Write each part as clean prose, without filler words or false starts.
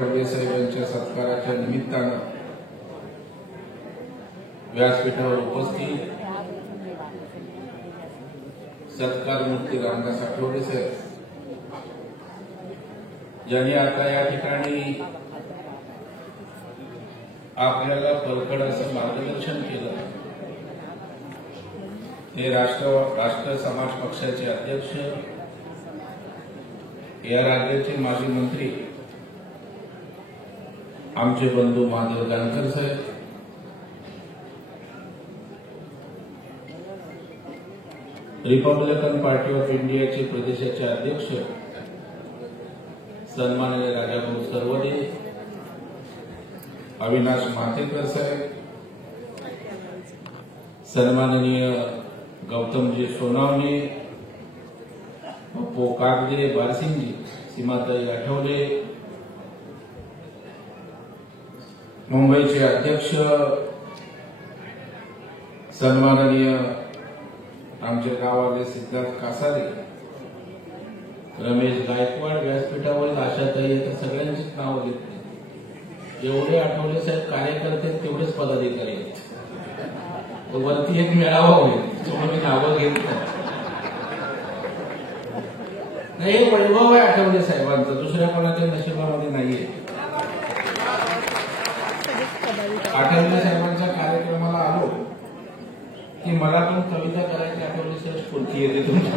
साहेबांच्या सत्काराच्या निमित्तानं व्यासपीठावर उपस्थित सत्कार मूर्ती रामदास आठवले साहेब, ज्यांनी आता या ठिकाणी आपल्याला परखड असं मार्गदर्शन केलं, ते राष्ट्र समाज पक्षाचे अध्यक्ष, या राज्याचे माजी मंत्री आमचे बंधू माधव जानकर साहेब, रिपब्लिकन पार्टी ऑफ इंडियाचे प्रदेशाचे अध्यक्ष सन्माननीय राजाभाऊ सरवदे, अविनाश मातेकर साहेब, सन्माननीय गौतमजी सोनावणे, पप्पू कागदे, बारसिंगजी, सीमाताई आठवले, मुंबईचे अध्यक्ष सन्माननीय आमचे गावाले सिद्धार्थ कासारे, रमेश गायकवाड, व्यासपीठावर आशाताई, आता सगळ्यांचीच नावं घेतली. जेवढे आठवले साहेब कार्यकर्ते तेवढेच पदाधिकारी आहेत. वरती एक मेळावा होईल, त्यामुळे मी नावं घेत नाही. हे वैभव आहे आठवले साहेबांचं, दुसऱ्या कोणाच्या नशिबामध्ये नाहीये. आठवले साहेबांच्या कार्यक्रमाला आलो की मला पण कविता करायची आठवले साहेब स्फूर्ती येते तुमच्या.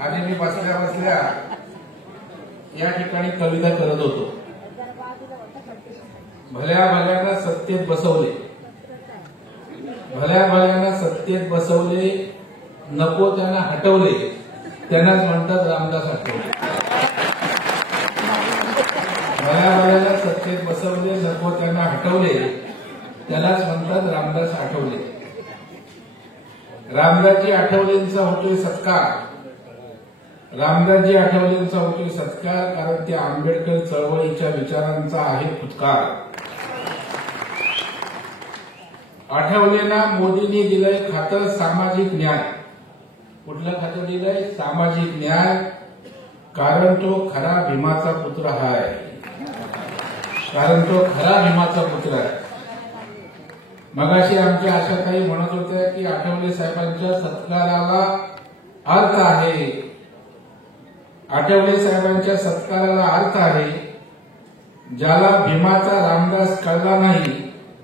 आणि मी बसल्या बसल्या या ठिकाणी कविता करत होतो. भल्या भल्याना सत्तेत बसवले, भल्या भल्याना सत्तेत बसवले, नको त्यांना हटवले, त्यांनाच म्हणतात रामदास आठवले. भल्या भल्याला सत्तेत बसवले, नको त्यांना हटवले, त्यालाच म्हणतात रामदास आठवले. रामदासजी आठवलेंचा होतोय सत्कार, रामदासजी आठवलेंचा होतोय सत्कार, कारण त्या आंबेडकर चळवळीच्या विचारांचा आहे फुटकार. आठवलेंना मोदींनी दिलंय खातं सामाजिक न्याय. कुठलं खातं दिलंय? सामाजिक न्याय. कारण तो खरा भीमाचा पुत्र आहे, कारण तो खरा भीमाचा पुत्र आहे. मगाशी आमच्या आशाताई म्हणत होत्या की आठवले साहेबांच्या सत्काराला अर्थ आहे, आठवले साहेबांच्या सत्काराला अर्थ आहे. ज्याला भीमाचा रामदास कळला नाही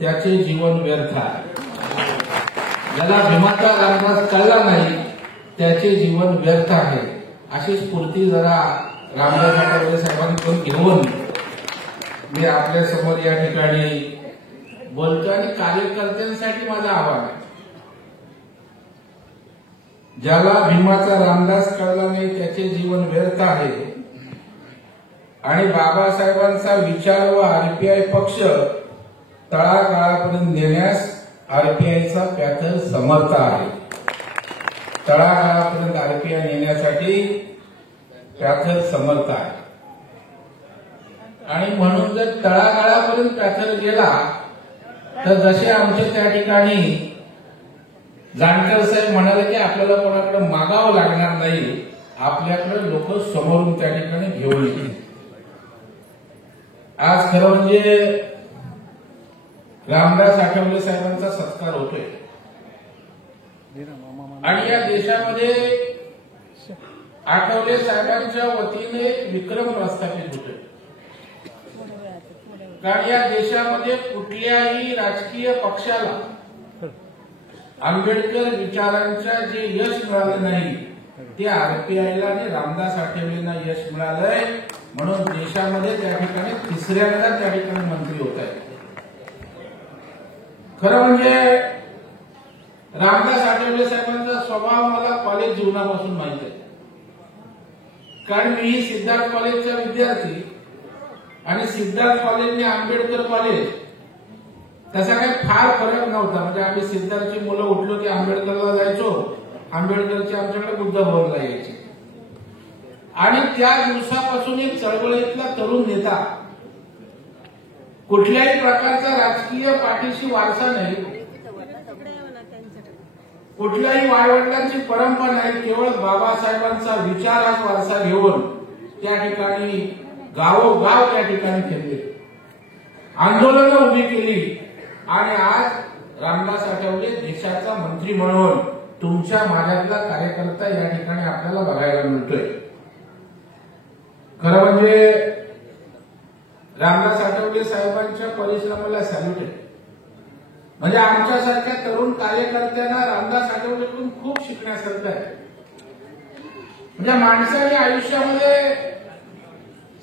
त्याचे जीवन व्यर्थ आहे. ज्याला भीमाचा रामदास कळला नाही त्याचे जीवन व्यर्थ आहे. अशी स्फूर्ती जरा रामदास आठवले साहेबांकडून घेऊन मी आपल्या समोर या ठिकाणी बोलतो. आणि कार्यकर्त्यांसाठी माझं आव्हान आहे, ज्याला भीमाचा रामदास कळला नाही त्याचे जीवन व्यर्थ आहे. आणि बाबासाहेबांचा विचार व आरपीआय पक्ष तळागाळापर्यंत नेण्यास आरपीआयचा पॅथर समर्थ आहे. तळागाळापर्यंत आरपीआय नेण्यासाठी पॅथर समर्थ आहे. आणि म्हणून जर तळागाळापर्यंत पॅथर गेला तर जसे आमचे त्या ठिकाणी जानकर साहेब म्हणाले की आपल्याला कोणाकडे मागावं लागणार नाही, आपल्याकडे लोक समोरून त्या ठिकाणी घेऊन येतील. आज खरं म्हणजे रामदास आठवले साहेबांचा सत्कार होतोय आणि या देशामध्ये आठवले साहेबांच्या वतीने विक्रम प्रस्थापित होतोय. कारण या देशामध्ये कुठल्याही राजकीय पक्षाला आंबेडकर विचारांच्या जे यश मिळालं नाही ते आरपीआयला आणि रामदास आठवलेंना यश मिळालंय. म्हणून देशामध्ये त्या ठिकाणी तिसऱ्यांदा त्या ठिकाणी मंत्री होत आहेत. खरं म्हणजे रामदास आठवले साहेबांचा स्वभाव मला कॉलेज जीवनापासून माहित आहे. कारण मी सिद्धार्थ कॉलेजचा विद्यार्थी आणि सिद्धार्थ कॉलेज आणि आंबेडकर कॉलेज तसा काही फार फरक नव्हता. म्हणजे आम्ही सिद्धार्थची मुलं उठलो की आंबेडकरला जायचो, आंबेडकरची आमच्याकडे बुद्ध भवनला यायची. आणि त्या दिवसापासून एक चळवळीतला तरुण नेता, कुठल्याही प्रकारचा राजकीय पाठीशी वारसा नाही, कुठल्याही वाडवडिलांची परंपरा नाही, केवळ बाबासाहेबांचा विचार हा वारसा घेऊन त्या ठिकाणी गावोगाव त्या ठिकाणी फिरले, आंदोलनं उभी केली आणि आज रामदास आठवले देशाचा मंत्री म्हणून तुमच्या माझ्यातला कार्यकर्ता या ठिकाणी आपल्याला बघायला मिळतोय. खरं म्हणजे रामदास आठवले साहेबांच्या परिश्रमाला सॅल्यूट आहे. म्हणजे आमच्यासारख्या तरुण कार्यकर्त्यांना रामदास आठवलेकडून खूप शिकण्यासारखं आहे. म्हणजे माणसाने आयुष्यामध्ये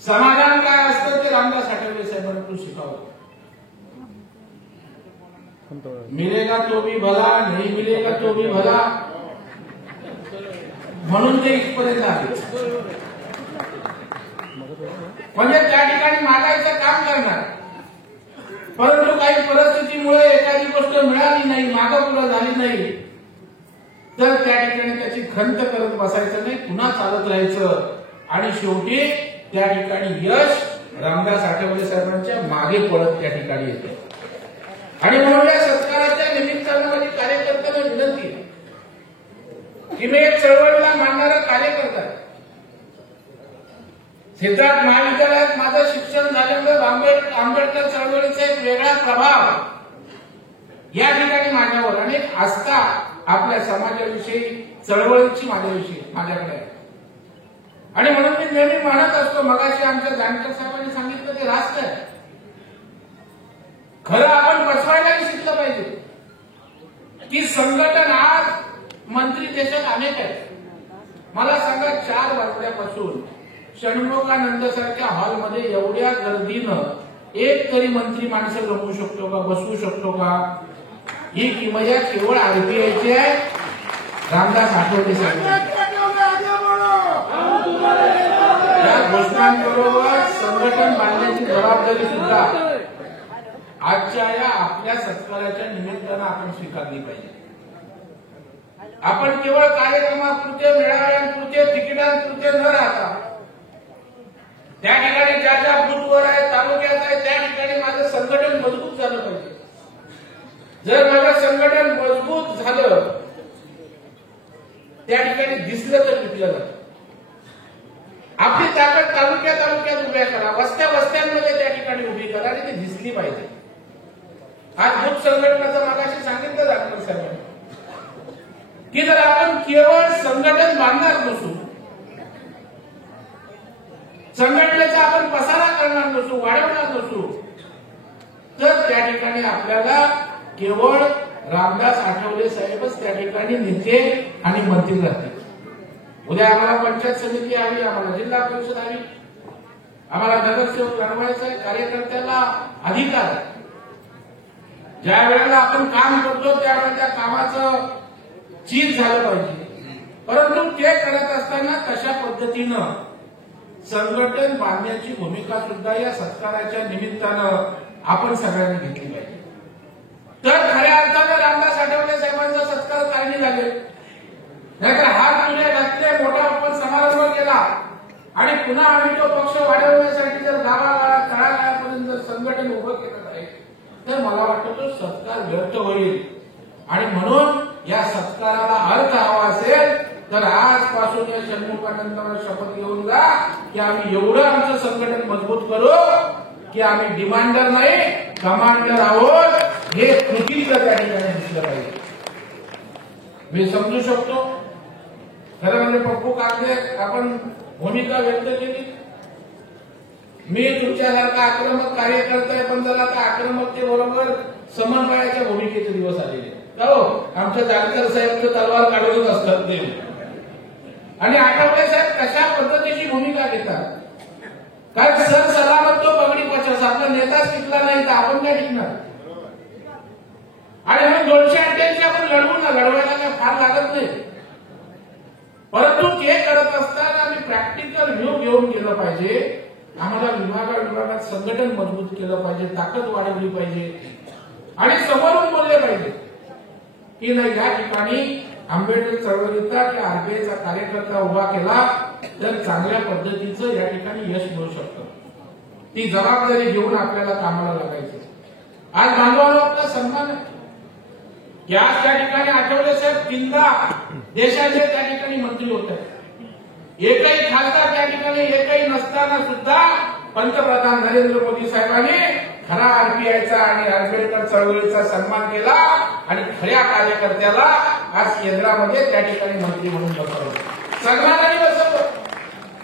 समाधान काय असतं ते रामदास आठवले साहेबांकडून शिकावं. मिलेगा तो भी भला, नहीं मिलेगा तो भी भला, म्हणून ते इथपर्यंत आले. म्हणजे त्या ठिकाणी मागायचं काम करणार, परंतु काही परिस्थितीमुळे एखादी गोष्ट मिळाली नाही, मागपुढे झाली नाही, तर त्या ठिकाणी त्याची खंत करत बसायचं नाही, पुन्हा चालत राहायचं आणि शेवटी त्या ठिकाणी यश रामदास आठवले साहेबांच्या मागे पळत त्या ठिकाणी येते. आणि म्हणून या सत्काराच्या निमित्तानं माझी कार्यकर्त्यांना विनंती आहे की मी एक चळवळीला मानणारा कार्यकर्ता आहे. सिद्धार्थ महाविद्यालयात माझं शिक्षण झाल्यामुळे आंबेडकर चळवळीचा एक वेगळा प्रभाव या ठिकाणी माझ्यावर आणि एक आस्था आपल्या समाजाविषयी, चळवळीची माझ्याकडे आहे. आणि म्हणून मी नेहमी म्हणत असतो, मगाशी आमच्या जानकर साहेबांनी सांगितलं ते राष्ट्र आहे. खरं आपण बसवायलाही शिकलं पाहिजे की संघटन आज मंत्री देशात अनेक आहेत. मला सांगा 4 वाजल्यापासून षण्मुखानंद सारख्या हॉलमध्ये एवढ्या गर्दीनं एक तरी मंत्री माणसं जमवू शकतो का, बसवू शकतो का? ही किमया केवळ आरपीआयची आहे, रामदास आठवले साहेब. या घोषणांबरोबर संघटन बांधण्याची जबाबदारी सुद्धा आजच्या या आपल्या सत्काराच्या निमित्तानं आपण स्वीकारली पाहिजे. आपण केवळ कार्यक्रमापुरते, मेळाव्यांपुरते, तिकिटांपुरते न राहता त्या ठिकाणी ज्या ज्या बूथवर आहे, तालुक्यात आहे, त्या ठिकाणी माझं संघटन मजबूत झालं पाहिजे. जर माझं संघटन मजबूत झालं, त्या ठिकाणी दिसलं तर टिकलं जातं. आपली ताकद तालुक्यात उभ्या करा, वस्त्यांमध्ये त्या ठिकाणी उभी करा आणि ती दिसली पाहिजे. आज बूथ संघटनाचं मागाशी सांगितलं जानकर साहेबांनी की जर आपण केवळ संघटन बांधणार नसू, संघटनेचा आपण पसारा करणार नसू, वाढवणार नसू, तर त्या ठिकाणी आपल्याला केवळ रामदास आठवले साहेबच त्या ठिकाणी नेते आणि मंत्री राहतील. उद्या आम्हाला पंचायत समिती हवी, आम्हाला जिल्हा परिषद हवी, आम्हाला नगरसेवक बनवायचा आहे. कार्यकर्त्याला अधिकार आहे. ज्या वेळेला आपण काम करतो त्यावेळेला त्या कामाचं चीज झालं पाहिजे, परंतु ते करत असताना तशा पद्धतीनं संघटन बांधण्याची भूमिका सुद्धा या सत्काराच्या निमित्तानं आपण सगळ्यांनी घेतली पाहिजे. तर खऱ्या अर्थानं रामदास आठवले साहेबांचा सत्कार कारणी लागेल. नाहीतर हात पुढे घातले, मोठा आपण समारंभ केला आणि पुन्हा आम्ही तो पक्ष वाढवण्यासाठी जर गावागावात तळागाळापर्यंत जर संघटन उभं केलं नाही तर मला वाटतं तो सत्कार व्यर्थ होईल. आणि म्हणून या सत्काराला अर्थ हवा असेल तर आजपासून या षण्मुखानंदावर शपथ घेऊन जा की आम्ही एवढं आमचं संघटन मजबूत करू की आम्ही डिमांडर नाही, कमांडर आहोत, हे कृतीचं त्या ठिकाणी दिसलं पाहिजे. मी समजू शकतो, खरं म्हणजे पप्पू कागदे आपण भूमिका व्यक्त केली. मी तुमच्यासारखा आक्रमक कार्यकर्ता आहे, पण जर आता आक्रमकतेबरोबर समन्वयाच्या भूमिकेचे दिवस आलेले. हो, आमच्या जानकर साहेब तलवार काढूनच असतात ते. आणि आठवले साहेब कशा पद्धतीची भूमिका घेतात, कारण सर सलामत तो पगडी पचास, आपला नेताच टिकला नाही तर आपण काय टिकणार. आणि म्हणून 288 आपण लढवू ना, लढवायला काय फार लागत नाही, परंतु ते करत असताना आम्ही प्रॅक्टिकल व्ह्यू घेऊन केलं पाहिजे. आम्हाला विभागात संघटन मजबूत केलं पाहिजे, ताकद वाढवली पाहिजे आणि समोरून बोलले पाहिजे की नाही या ठिकाणी आंबेडकर चळवळीचा किंवा आरपीआयचा कार्यकर्ता उभा केला तर चांगल्या पद्धतीचं या ठिकाणी यश मिळू शकतं. ती जबाबदारी घेऊन आपल्याला कामाला लागायचं. आज बांधवांना आपला सन्मान आहे. या त्या ठिकाणी आठवले साहेब 3दा देशाचे त्या ठिकाणी मंत्री होते. एकही खासदार त्या ठिकाणी एकही नसताना सुद्धा पंतप्रधान नरेंद्र मोदी साहेबांनी खरा आरपीआयचा आणि आंबेडकर चळवळीचा सन्मान केला आणि खऱ्या कार्यकर्त्याला आज केंद्रामध्ये त्या ठिकाणी मंत्री म्हणून बसवलं, सन्मानाने बसवलं.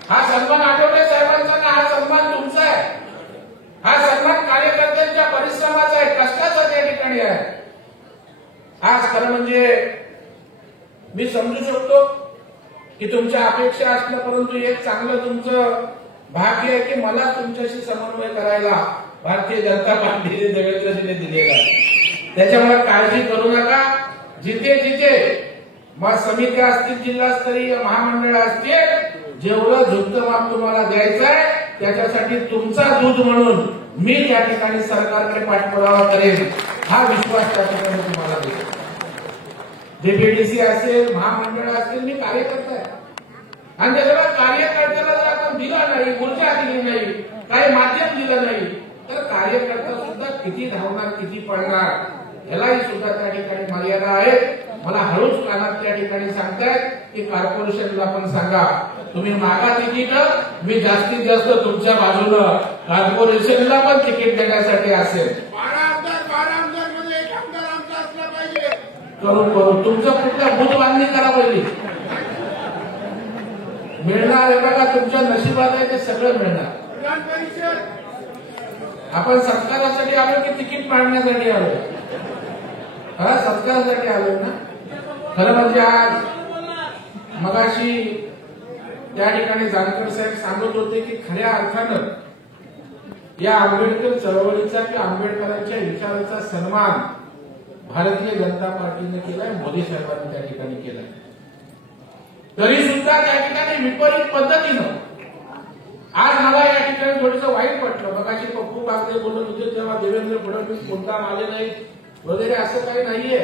हा सन्मान आठवले साहेबांचा ना, हा सन्मान तुमचा आहे. हा सन्मान कार्यकर्त्यांच्या परिश्रमाचा आहे, कष्टाचा त्या ठिकाणी आहे. आज खरं म्हणजे मी समजू शकतो की तुमच्या अपेक्षा असणं, परंतु एक चांगलं तुमचं भाग्य आहे की मला तुमच्याशी समन्वय करायला भारतीय जनता पार्टीने देवेंद्रजीने दिलेला आहे. त्याच्यामुळे काळजी करू नका. जिथे जिथे मग समित्या असतील, जिल्हास्तरीय महामंडळ असतील, जेवढं झुकतं माप तुम्हाला द्यायचं आहे त्याच्यासाठी तुमचा दूध म्हणून मी त्या ठिकाणी सरकारकडे पाठपुरावा करेन, हा विश्वास त्या ठिकाणी तुम्हाला देतो. जेपीडीसी असेल, महामंडळ असेल, मी कार्यकर्ता आहे आणि त्याच्याला कार्यकर्त्याला जर आपण दिला नाही, ऊर्जा दिली नाही, काही माध्यम दिलं नाही तर कार्यकर्ता सुद्धा किती धावणार, किती पडणार यालाही सुद्धा त्या ठिकाणी मर्यादा आहे. मला हळूच कानात त्या ठिकाणी सांगतायत की कॉर्पोरेशनला पण सांगा तुम्ही मागा तिकीट, मी जास्तीत जास्त तुमच्या बाजूनं कॉर्पोरेशनला पण तिकीट देण्यासाठी असेल. करू तुमचं कुठल्या बूथ बांधणी करा पहिली. मिळणार आहे बघा, तुमच्या नशिबात आहे ते सगळं मिळणार. आपण सत्कारासाठी आलो की तिकीट मागण्यासाठी आलो? हा, सत्कारासाठी आलो ना. खरं म्हणजे आज मगाशी त्या ठिकाणी जानकर साहेब सांगत होते की खऱ्या अर्थानं या आंबेडकर चळवळीचा किंवा आंबेडकरांच्या विचाराचा सन्मान भारतीय जनता पार्टीने केलाय, मोदी साहेबांनी त्या ठिकाणी केलाय. तरी सुद्धा त्या ठिकाणी विपरीत पद्धतीनं आज मला या ठिकाणी थोडंसं वाईट वाटलं. मगाशी पप्पू कागदे बोलत होते तेव्हा देवेंद्र फडणवीस मुद्दाम आले नाहीत वगैरे, असं काही नाहीये.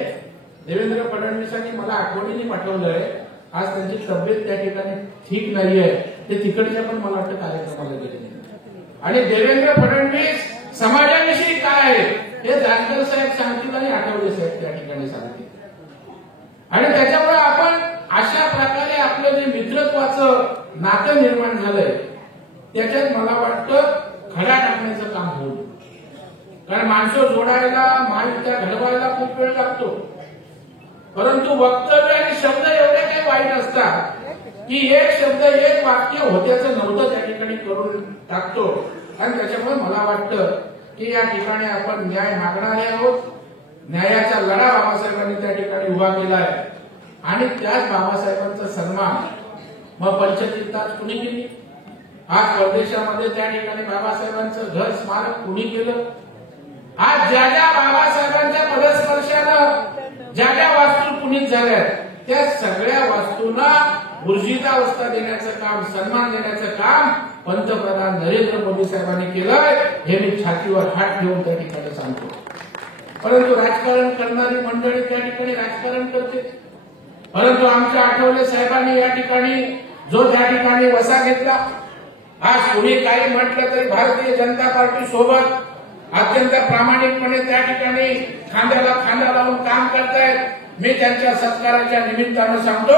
देवेंद्र फडणवीसांनी मला आठवणीने पाठवलंय, आज त्यांची तब्येत त्या ठिकाणी ठीक नाहीये, ते तिकडच्या पण मला वाटतं कार्यक्रमाला गेले नाही. आणि देवेंद्र फडणवीस समाजाविषयी काय आहे हे जानकर साहेब सांगतील आणि आठवले साहेब त्या ठिकाणी सांगतील. आणि त्याच्यामुळे आपण अशा प्रकारे आपलं जे मित्रत्वाचं नातं निर्माण झालंय त्याच्यात मला वाटतं खडा टाकण्याचं काम होईल. कारण माणसं जोडायला, महायुत्या घडवायला खूप वेळ लागतो, परंतु वक्तव्य आणि शब्द एवढे काही वाईट असतात की एक शब्द एक वाक्य होत्याचं नव्हतं त्या ठिकाणी करून टाकतो. आणि त्याच्यामुळे मला वाटतं की या ठिकाणी आपण न्याय मागणारे आहोत. न्यायाचा लढा बाबासाहेबांनी त्या ठिकाणी उभा केलाय आणि त्याच बाबासाहेबांचा सन्मान मग पंचतीर्थात कुणी केली, आज परदेशामध्ये त्या ठिकाणी बाबासाहेबांचं घर स्मारक कुणी केलं. आज ज्या ज्या बाबासाहेबांच्या पदस्पर्शानं ज्या ज्या वास्तू पुनीत झाल्या त्या सगळ्या वास्तूंना ऊर्जितावस्था देण्याचं काम, सन्मान देण्याचं काम पंतप्रधान नरेंद्र मोदी साहेबांनी केलंय, हे मी छातीवर हात ठेवून त्या ठिकाणी सांगतो. परंतु राजकारण करणारी मंडळी त्या ठिकाणी राजकारण करते. परंतु आमच्या आठवले साहेबांनी या ठिकाणी जो त्या ठिकाणी वसा घेतला, आज कुणी काही म्हटलं तरी भारतीय जनता पार्टी सोबत अत्यंत प्रामाणिकपणे त्या ठिकाणी खांद्याला खांदा लावून काम करतायत. मी त्यांच्या सत्काराच्या निमित्तानं सांगतो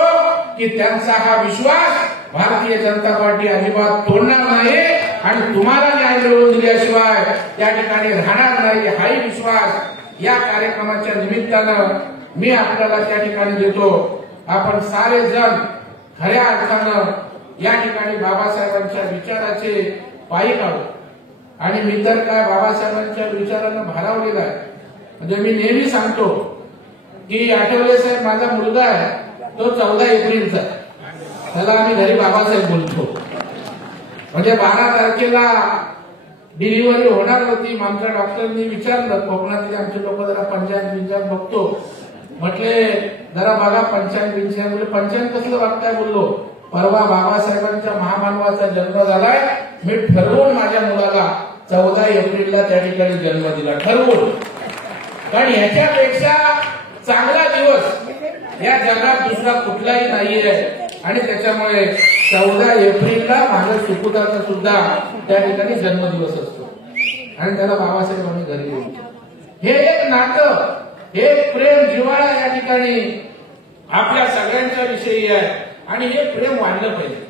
की त्यांचा हा विश्वास भारतीय जनता पार्टी अजिबात तोडणार नाही आणि तुम्हाला न्याय मिळवून दिल्याशिवाय त्या ठिकाणी राहणार नाही, हाही विश्वास या कार्यक्रमाच्या निमित्तानं मी आपल्याला त्या ठिकाणी देतो. आपण सारे जण खऱ्या अर्थानं या ठिकाणी बाबासाहेबांच्या विचाराचे पायी आहोत आणि मी तर काय बाबासाहेबांच्या विचारानं भारावलेला आहे. म्हणजे मी नेहमी सांगतो की आठवले साहेब माझा मुलगा आहे, तो 14 एप्रिलचा, त्याला आम्ही घरी बाबासाहेब बोलतो. म्हणजे 12 तारखेला डिलिव्हरी होणार होती. आमच्या डॉक्टरनी विचारलं, कोकणातले आमचे लोक जरा पंचांग बघतो, म्हटले जरा बघा पंचांग पंचांग कसलं बघताय. बोललो परवा बाबासाहेबांच्या महामानवाचा जन्म झालाय, मी ठरवून माझ्या मुलाला 14 एप्रिलला त्या ठिकाणी जन्म दिला, ठरवून. कारण ह्याच्यापेक्षा चांगला दिवस या जगात दुसरा कुठलाही नाहीये आणि त्याच्यामुळे 14 एप्रिलला माझ्या सुपुत्राचा सुद्धा त्या ठिकाणी जन्मदिवस असतो आणि त्याला बाबासाहेबांनी घरी बोलतो. हे एक नातं, हे प्रेम, जिव्हाळा या ठिकाणी आपल्या सगळ्यांच्या विषयी आहे आणि हे प्रेम वाढलं पाहिजे.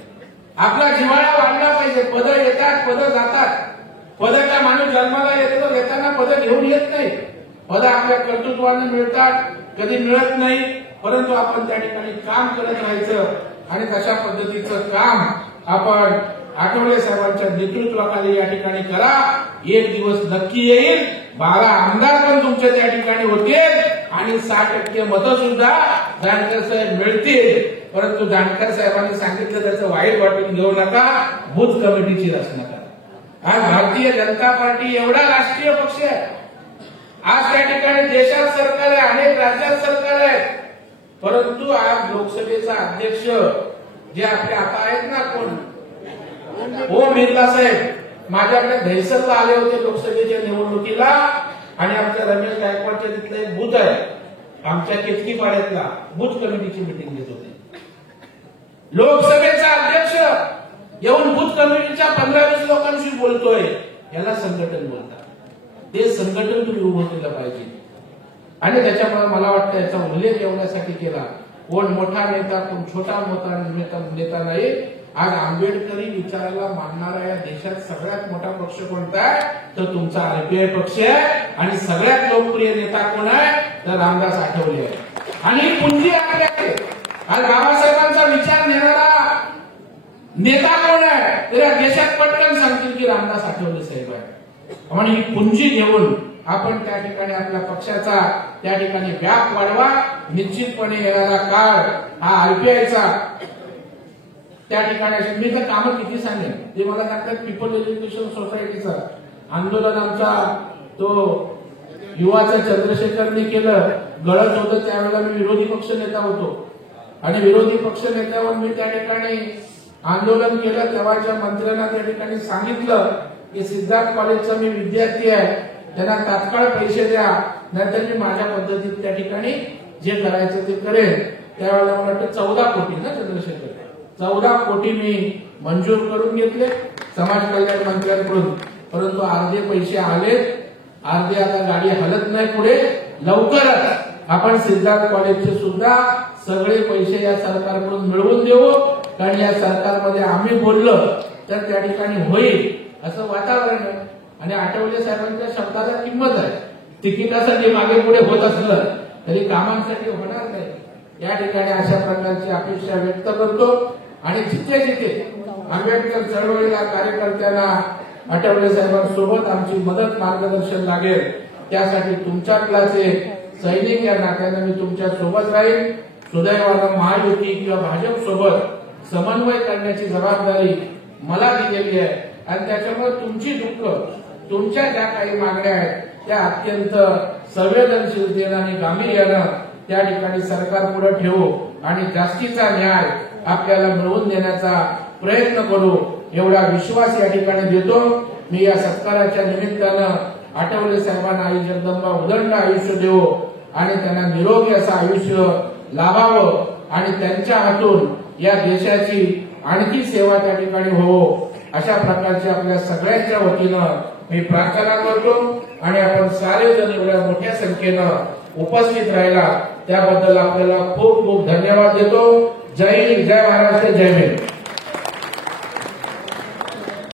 आपला जिव्हाळा वाढला पाहिजे. पदं येतात, पदं जातात. पदं काय माणूस जन्माला येतो, येताना पदं घेऊन येत नाही. पदं आपल्या कर्तृत्वाने मिळतात, कधी मिळत नाही. परंतु आपण त्या ठिकाणी काम करत राहायचं आणि तशा पद्धतीचं काम आपण आठवले साहेबांच्या नेतृत्वाखाली या ठिकाणी करा. एक दिवस नक्की येईल, 12 आमदार पण तुमच्या त्या ठिकाणी होतील आणि 60% मतं सुद्धा जानकर साहेब मिळतील. परंतु जानकर साहेबांनी सांगितलं त्याचं वाईट वाटून घेऊ नका, बूथ कमिटीची रचना करा. आज भारतीय जनता पार्टी एवढा राष्ट्रीय पक्ष आहे. आज त्या ठिकाणी देशात सरकार आहे, अनेक राज्यात सरकार आहे. परंतु आज लोकसभेचा अध्यक्ष जे आपले आता आहेत ना, कोण ओम बिर्ला साहेब माझ्याकडे दहिसरला आले होते लोकसभेच्या निवडणुकीला आणि आमच्या रमेश गायकवाडच्या तिथलं एक बूथ आहे, आमच्या केतकी पाड्यातला बूथ कमिटीची मिटिंग घेत होते. लोकसभेचा अध्यक्ष येऊन बूथ कमिटीच्या 15-20 लोकांशी बोलतोय. याला संघटन बोलतात. ते संघटन तुम्ही उभं केलं पाहिजे. आणि त्याच्यामुळे मला वाटतं याचा उल्लेख एवढ्यासाठी केला, कोण मोठा नेता कोण छोटा नेता नाही. आज आंबेडकरी विचाराला मानणारा या देशात सगळ्यात मोठा पक्ष कोणता आहे तर तुमचा आरपीआय पक्ष आहे. आणि सगळ्यात लोकप्रिय नेता कोण आहे तर रामदास आठवले आहे. आणि ही पुंजी आपल्याकडे आज बाबासाहेबांचा विचार नेणारा नेता कोण आहे तर या देशात पटकन सांगतील की रामदास आठवले साहेब आहे. म्हणून ही पुंजी घेऊन आपण त्या ठिकाणी आपल्या पक्षाचा त्या ठिकाणी व्याप वाढवा. निश्चितपणे येणारा काळ हा आरपीआयचा त्या ठिकाणी मी तर कामं किती सांगेन ते मला सांगतात. पीपल एज्युकेशन सोसायटीचा आंदोलन आमचा तो युवाचं चंद्रशेखरनी केलं, गळत होतं त्यावेळेला मी विरोधी पक्ष नेता होतो आणि विरोधी पक्ष नेत्यावर मी त्या ठिकाणी आंदोलन केलं. तेव्हाच्या मंत्र्यांना त्या ठिकाणी सांगितलं की सिद्धार्थ कॉलेजचा मी विद्यार्थी आहे, त्यांना तात्काळ पैसे द्या, नाहीतर मी माझ्या पद्धतीत त्या ठिकाणी जे करायचं ते करेन. त्यावेळेला मला वाटतं 14 कोटी ना चंद्रशेखर, 14 कोटी मी मंजूर करून घेतले समाज कल्याण मंत्र्यांकडून. परंतु अर्धे पैसे आले, अर्धे आता गाडी हलत नाही पुढे. लवकरच आपण सिद्धार्थ कॉलेजचे सुद्धा सगळे पैसे या सरकारकडून मिळवून देऊ. कारण या सरकारमध्ये आम्ही बोललो तर त्या ठिकाणी होईल असं वातावरण आहे. आणि आठवले साहेबांच्या शब्दाला किंमत आहे. तिकिटासाठी मागे पुढे होत असलं तरी कामांसाठी होणार नाही. या ठिकाणी अशा प्रकारची अपेक्षा व्यक्त करतो. आणि जिथे जिथे आंबेडकर चळवळीला कार्यकर्त्यांना आठवले साहेबांसोबत आमची मदत मार्गदर्शन लागेल त्यासाठी तुमच्यातलाच एक सैनिक या नात्याने मी तुमच्या सोबत राहील. सुदैवानं महायुती किंवा भाजप सोबत समन्वय करण्याची जबाबदारी मला दिलेली आहे. आणि त्याच्यामुळे तुमची दुःख, तुमच्या ज्या काही मागण्या आहेत त्या अत्यंत संवेदनशीलतेनं आणि गांभीर्यानं त्या ठिकाणी सरकार पुढे ठेवू आणि जास्तीचा न्याय आपल्याला मिळवून देण्याचा प्रयत्न करू एवढा विश्वास या ठिकाणी देतो. मी या सत्काराच्या निमित्तानं आठवले साहेबांना आई जगदंबा उदंड आयुष्य देवो आणि त्यांना निरोगी असं आयुष्य लाभावं आणि त्यांच्या हातून या देशाची आणखी सेवा त्या ठिकाणी हो अशा प्रकारची आपल्या सगळ्यांच्या वतीनं मी प्रार्थना करतो. आणि आपण सारे जण एवढ्या मोठ्या संख्येनं उपस्थित राहिला त्याबद्दल आपल्याला खूप खूप धन्यवाद देतो. जय हिंद, जय महाराष्ट्र, जय भीम.